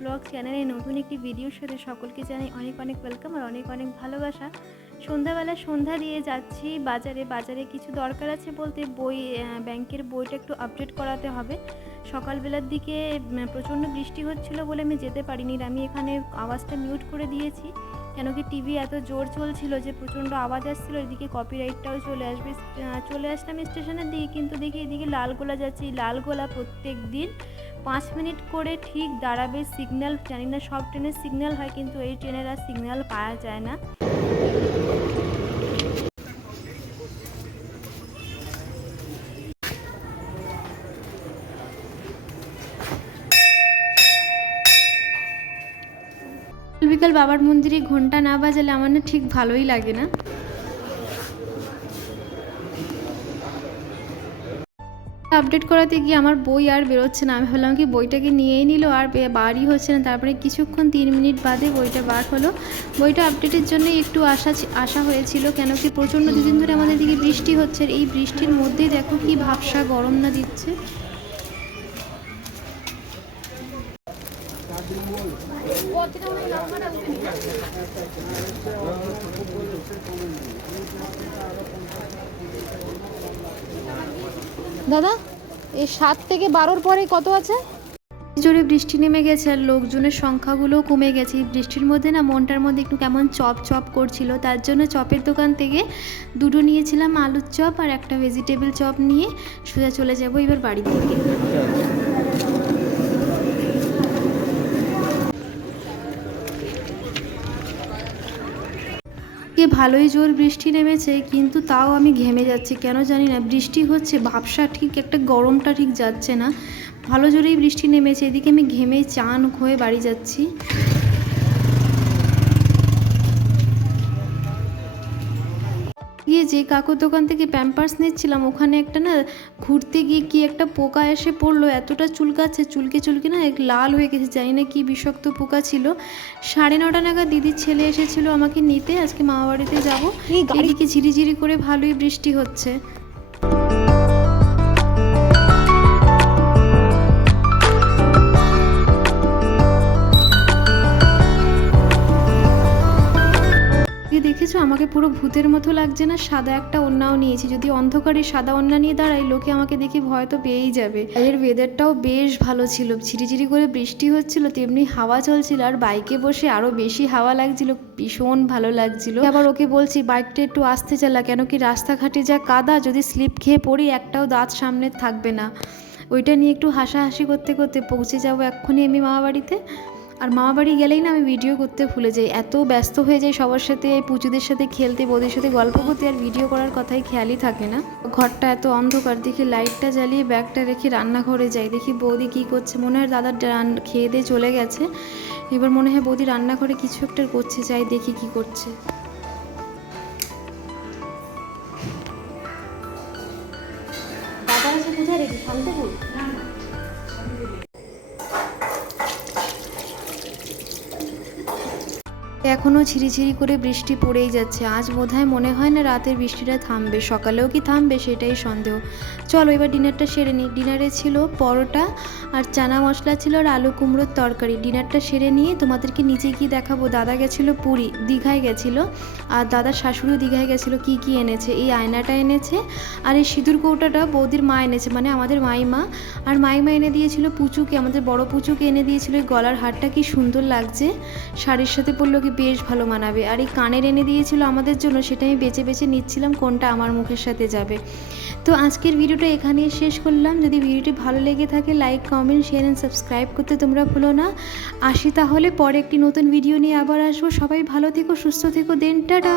Blog চ্যানেলে নতুন একটি ভিডিওর সাথে সকলকে জানাই অনেক অনেক ওয়েলকাম আর অনেক অনেক ভালোবাসা। সন্ধ্যাবেলা সন্ধ্যা দিয়ে যাচ্ছি বাজারে। বাজারে কিছু দরকার আছে বলতে বই ব্যাংকের বইটা একটু আপডেট করাতে হবে। সকালবেলার দিকে প্রচণ্ড বৃষ্টি হচ্ছিল বলে আমি যেতে পারিনি। আমি এখানে আওয়াজটা মিউট করে দিয়েছি। কেন কি টিভি এত জোর চলছিল যে প্রচণ্ড আওয়াজ আসছিল, এদিকে কপিরাইটটাও চলে আসবে চলে আসলাম স্টেশনের দিকে, কিন্তু দেখি এদিকে লালগোলা যাচ্ছে। এই লালগোলা প্রত্যেক দিন পাঁচ মিনিট করে ঠিক দাঁড়াবে সিগন্যাল জানি না সব ট্রেনের সিগন্যাল হয়, কিন্তু এই ট্রেনের আর সিগন্যাল পাওয়া যায় না। বিকাল বাবার মন্দিরে ঘণ্টা না বাজালে আমার না ঠিক ভালোই লাগে না। আপডেট করাতে গিয়ে আমার বই আর বেরোচ্ছে না। আমি ভাবলাম কি বইটাকে নিয়েই নিল, আর বে- বারই হচ্ছে না। তারপরে কিছুক্ষণ তিন মিনিট বাদে বইটা বার হলো। বইটা আপডেটের জন্য একটু আশা আশা হয়েছিল, কেন কি প্রচণ্ড দুদিন ধরে আমাদের দিকে বৃষ্টি হচ্ছে। এই বৃষ্টির মধ্যেই দেখো কি ভাবসা গরম না দিচ্ছে। দাদা, এই সাত থেকে বারোর পরে কত আছে? জোরে বৃষ্টি নেমে গেছে আর লোকজনের সংখ্যাগুলোও কমে গেছে। বৃষ্টির মধ্যে না মনটার মধ্যে একটু কেমন চপ চপ করছিল। তার জন্য চপের দোকান থেকে দুটো নিয়েছিলাম আলুর চপ আর একটা ভেজিটেবল চপ নিয়ে সোজা চলে যাব এবার বাড়ি থেকে কে ভালোই জোর বৃষ্টি নেমেছে, কিন্তু তাও আমি ঘেমে যাচ্ছি। কেন জানি না, বৃষ্টি হচ্ছে ভাবসা ঠিক একটা গরমটা ঠিক যাচ্ছে না। ভালো জোরেই বৃষ্টি নেমেছে, এদিকে আমি ঘেমে চান হয়ে বাড়ি যাচ্ছি। গিয়ে যে কাকুর দোকান থেকে প্যাম্পার্স নিচ্ছিলাম ওখানে একটা না ঘুরতে গিয়ে কি একটা পোকা এসে পড়ল এতটা চুলকাচ্ছে চুলকে চুলকে না এক লাল হয়ে গেছে জানি না কি বিষাক্ত পোকা ছিল। সাড়ে নটা নাগাদ দিদির ছেলে এসেছিল আমাকে নিতে আজকে মামাবাড়িতে যাব। এদিকে ঝিরিঝিরি করে ভালোই বৃষ্টি হচ্ছে। আমাকে পুরো ভূতের মতো লাগছে না, সাদা একটা ওন্নাও নিয়েছি। যদি অন্ধকারে সাদা ওন্না নিয়ে দাঁড়াই লোকে আমাকে দেখে ভয় তো পেয়েই যাবে। এর ওয়েদারটাও বেশ ভালো ছিল। ঝিরিঝিরি করে বৃষ্টি হচ্ছিল, তেমনি হাওয়া চলছিল, আর বাইকে বসে আরও বেশি হাওয়া লাগছিল, ভীষণ ভালো লাগছিল। আবার ওকে বলছি বাইকটা একটু আসতে চালা, কেন কি রাস্তাঘাটে যা কাদা, যদি স্লিপ খেয়ে পড়ি, একটাও দাঁত সামনে থাকবে না। ওইটা নিয়ে একটু হাসাহাসি করতে করতে পৌঁছে যাব এক্ষুনি আমি মামা বাড়িতে আর মামা বাড়ি গেলেই না আমি ভিডিও করতে ভুলে যাই। এত ব্যস্ত হয়ে যাই সবার সাথে পুজোদের সাথে খেলতে, বৌদির সাথে গল্প করতে, আর ভিডিও করার কথাই খেয়ালই থাকে না। ঘরটা এত অন্ধকার, দেখি লাইটটা জ্বালিয়ে ব্যাগটা রেখে রান্নাঘরে যাই। দেখি বৌদি কী করছে, মনে হয় দাদার রান- খেয়ে দিয়ে চলে গেছে। এবার মনে হয় বৌদি রান্নাঘরে কিছু একটা করছে, যাই দেখি কি করছে। দাদার আছে কোথায় রেখি এখনও ঝিরিঝিরি করে বৃষ্টি পড়েই যাচ্ছে। আজ বোধহয় মনে হয় না রাতের বৃষ্টিটা থামবে। সকালেও কি থামবে সেটাই সন্দেহ। চলো, এবার ডিনারটা সেরে নিই ডিনারে ছিল পরোটা আর চানা মশলা ছিল আর আলু কুমড়োর তরকারি। ডিনারটা সেরে নিয়ে তোমাদেরকে নিচে গিয়ে দেখাবো। দাদা গেছিল পুরী, দীঘায় গেছিল। আর দাদার শাশুড়িও দীঘায় গেছিল, কি কি এনেছে। এই আয়নাটা এনেছে আর এই সিঁদুর কৌটাটা বৌদির মা এনেছে মানে আমাদের মাইমা। আর মাইমা এনে দিয়েছিল পুচুকে, আমাদের বড় পুচুকে এনে দিয়েছিল। গলার হারটা কি সুন্দর লাগছে। শাড়ির সাথে পরলে কি বেশ ভালো মানাবে। আর এই কানের এনে দিয়েছিল আমাদের জন্য, সেটা আমি বেছে বেছে নিচ্ছিলাম কোনটা আমার মুখের সাথে যাবে। তো আজকের ভিডিওটা এখানেই শেষ করলাম। যদি ভিডিওটি ভালো লেগে থাকে like comment share and subscribe করতে তোমরা ভুলো না। আসি তাহলে পরে একটি নতুন ভিডিও নিয়ে আবার আসব। সবাই ভালো থেকো, সুস্থ থেকো, দেন টাটা।